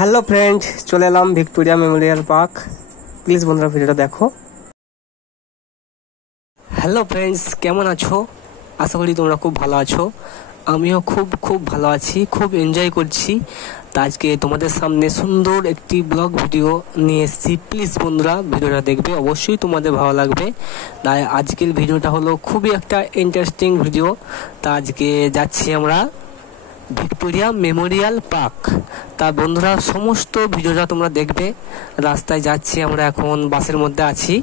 Hello friend, চলে এলাম Victoria Memorial park. Please বন্ধুরা ভিডিওটা দেখো। হ্যালো ফ্রেন্ডস, কেমন আছো? আশা করি তোমরা খুব ভালো আছো। আমিও খুব ভালো আছি, খুব এনজয় করছি। তা আজকে তোমাদের সামনে সুন্দর একটি ব্লগ ভিডিও নিয়ে এসেছি। প্লিজ বন্ধুরা ভিডিওটা দেখবে, অবশ্যই তোমাদের ভালো লাগবে। তাই আজকের ভিডিওটা হলো খুবই একটা ইন্টারেস্টিং ভিডিও। তা আজকে যাচ্ছি আমরা ভিক্টোরিয়া মেমোরিয়াল পার্ক। তা বন্ধুরা সমস্ত ভিডিওটা তোমরা দেখবে। রাস্তায় যাচ্ছি আমরা, এখন বাসের মধ্যে আছি।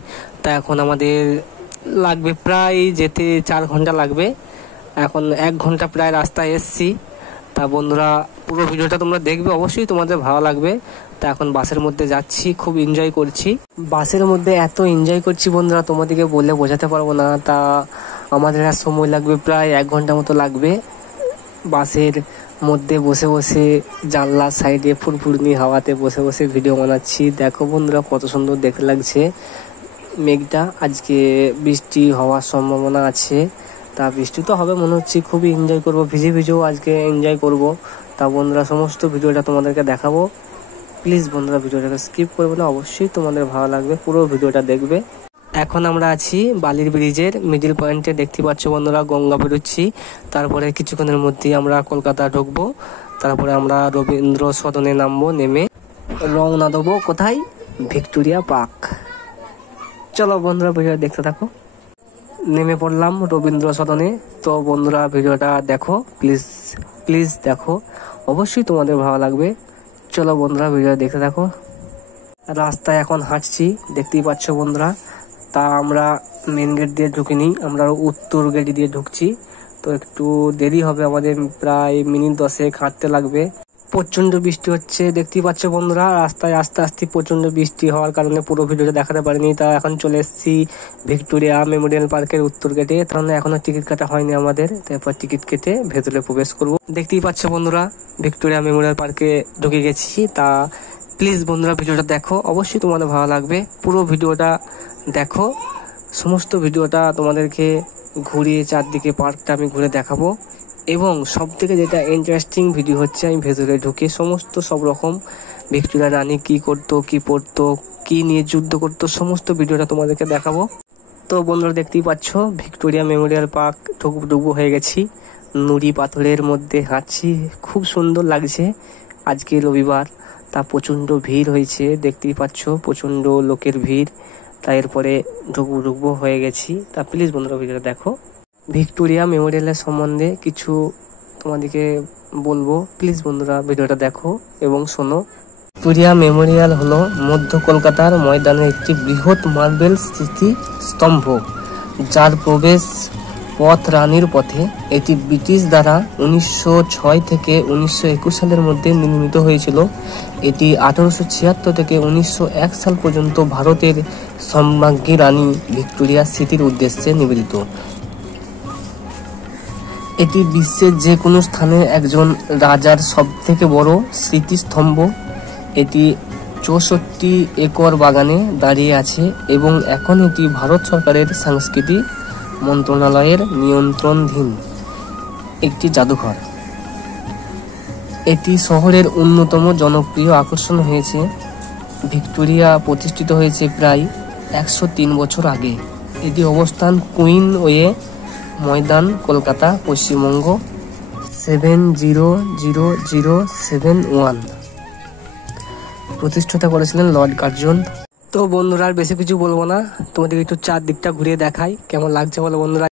তা এখন আমাদের লাগবে প্রায় যেতে 4 ঘন্টা লাগবে। এখন 1 ঘন্টা প্রায় রাস্তায় এসছি। তা বন্ধুরা পুরো ভিডিওটা তোমরা দেখবে, অবশ্যই তোমাদের ভালো লাগবে। তা এখন বাসের মধ্যে যাচ্ছি, খুব এনজয় করছি। বাসের মধ্যে এত এনজয় করছি বন্ধুরা, তোমাদেরকে বলে বোঝাতে পারবো না। তা আমাদের আর সময় লাগবে প্রায় 1 ঘন্টা মতো লাগবে। বাসের মধ্যে বসে বসে জানলার সাইডে ফুরফুরনি হাওয়াতে বসে বসে ভিডিও বানাচ্ছি। দেখো বন্ধুরা কত সুন্দর দেখতে লাগছে মেঘটা। আজকে বৃষ্টি হওয়ার সম্ভাবনা আছে। তা বৃষ্টি তো হবে মনে হচ্ছে। খুবই এনজয় করবো, ভিজেও আজকে এনজয় করব। তা বন্ধুরা সমস্ত ভিডিওটা তোমাদেরকে দেখাবো। প্লিজ বন্ধুরা ভিডিওটাকে স্কিপ করবে না, অবশ্যই তোমাদের ভালো লাগবে, পুরো ভিডিওটা দেখবে। এখন আমরা আছি বালির ব্রিজের মিডিল পয়েন্টে। দেখতে পাচ্ছ বন্ধুরা গঙ্গা বেরোচ্ছি। তারপরে কিছুক্ষণের মধ্যেই আমরা কলকাতা ঢুকবো। তারপরে আমরা রবীন্দ্র সদনে নামবো, নেমে রওনা দেবো কোথায়? Victoria park. চলো বন্ধুরা ভিডিও দেখতে থাকো। নেমে পড়লাম রবীন্দ্র সদনে। তো বন্ধুরা ভিডিওটা দেখো, প্লিজ দেখো, অবশ্যই তোমাদের ভালো লাগবে। চলো বন্ধুরা ভিডিও দেখতে থাকো। রাস্তায় এখন হাঁটছি, দেখতেই পাচ্ছ বন্ধুরা। তা আমরা মেন গেট দিয়ে ঢুকিনি, আমরা উত্তর গেট দিয়ে ঢুকছি। তো একটু দেরি হবে আমাদের, প্রায় মিনিট 10 হাঁটতে লাগবে। প্রচন্ড বৃষ্টি হচ্ছে, দেখতেই পাচ্ছ বন্ধুরা। রাস্তায় আস্তে আস্তে প্রচন্ড বৃষ্টি হওয়ার কারণে পুরো ভিডিওটা দেখাতে পারিনি। তা এখন চলে এসেছি ভিক্টোরিয়া মেমোরিয়াল পার্কের উত্তর গেটে। তাহলে এখনো টিকিট কাটা হয়নি আমাদের। তারপর টিকিট কেটে ভেতরে প্রবেশ করব। দেখতেই পাচ্ছ বন্ধুরা ভিক্টোরিয়া মেমোরিয়াল পার্কে ঢুকে গেছি। তা প্লিজ বন্ধুরা ভিডিওটা দেখো, অবশ্যই তোমাদের ভালো লাগবে। পুরো ভিডিওটা দেখো, সমস্ত ভিডিওটা তোমাদেরকে ঘুরিয়ে চারদিকে পার্কটা আমি ঘুরে দেখাবো। এবং সব থেকে যেটা ইন্টারেস্টিং ভিডিও হচ্ছে, আমি ভেতরে ঢুকে সমস্ত সব রকম ভিক্টোরিয়া রানী কি করতো, কি পড়তো, কি নিয়ে যুদ্ধ করতো, সমস্ত ভিডিওটা তোমাদেরকে দেখাবো। তো বন্ধুরা দেখতেই পাচ্ছ ভিক্টোরিয়া মেমোরিয়াল পার্ক ঢুকবো হয়ে গেছি। নুড়ি পাথরের মধ্যে হাঁটছি, খুব সুন্দর লাগছে। আজকে রবিবার, তা প্রচণ্ড ভিড় হয়েছে, দেখতেই পাচ্ছ প্রচণ্ড লোকের ভিড়। তাই এরপরে ঢুকবো হয়ে গেছি। তা প্লিজ বন্ধুরা ভিডিওটা দেখো। ভিক্টোরিয়া মেমোরিয়ালের সম্বন্ধে কিছু তোমাদেরকে বলবো, প্লিজ বন্ধুরা ভিডিওটা দেখো এবং শোনো। ভিক্টোরিয়া মেমোরিয়াল হলো মধ্য কলকাতার ময়দানের একটি বৃহৎ মার্বেল স্মৃতিস্তম্ভ, যার প্রবেশ পথ রানীর পথে। এটি ব্রিটিশ দ্বারা 1906 থেকে 1921 সালের মধ্যে নির্মিত হয়েছিল। এটি 1876 থেকে 1901 সাল পর্যন্ত ভারতের সম্রাজ্ঞী রানী ভিক্টোরিয়ার স্মৃতির উদ্দেশ্যে নিবেদিত। এটি বিশ্বের যে কোনো স্থানে একজন রাজার সবথেকে বড় স্মৃতিস্তম্ভ। এটি 64 একর বাগানে দাঁড়িয়ে আছে এবং এখন এটি ভারত সরকারের সংস্কৃতি মন্ত্রণালয়ের নিয়ন্ত্রণাধীন একটি জাদুঘর। এটি শহরের অন্যতম জনপ্রিয় আকর্ষণ হয়েছে। ভিক্টোরিয়া প্রতিষ্ঠিত হয়েছে প্রায় 103 বছর আগে। এটি অবস্থান কুইন ওয়ে ময়দান, কলকাতা, পশ্চিমবঙ্গ 700071। প্রতিষ্ঠাতা করেছিলেন লর্ড কার্জন। তো বন্ধুরা আর বেশি কিছু বলবো না, তোমাদের একটু চারদিকটা ঘুরিয়ে দেখাই, কেমন লাগছে বলো বন্ধুরা।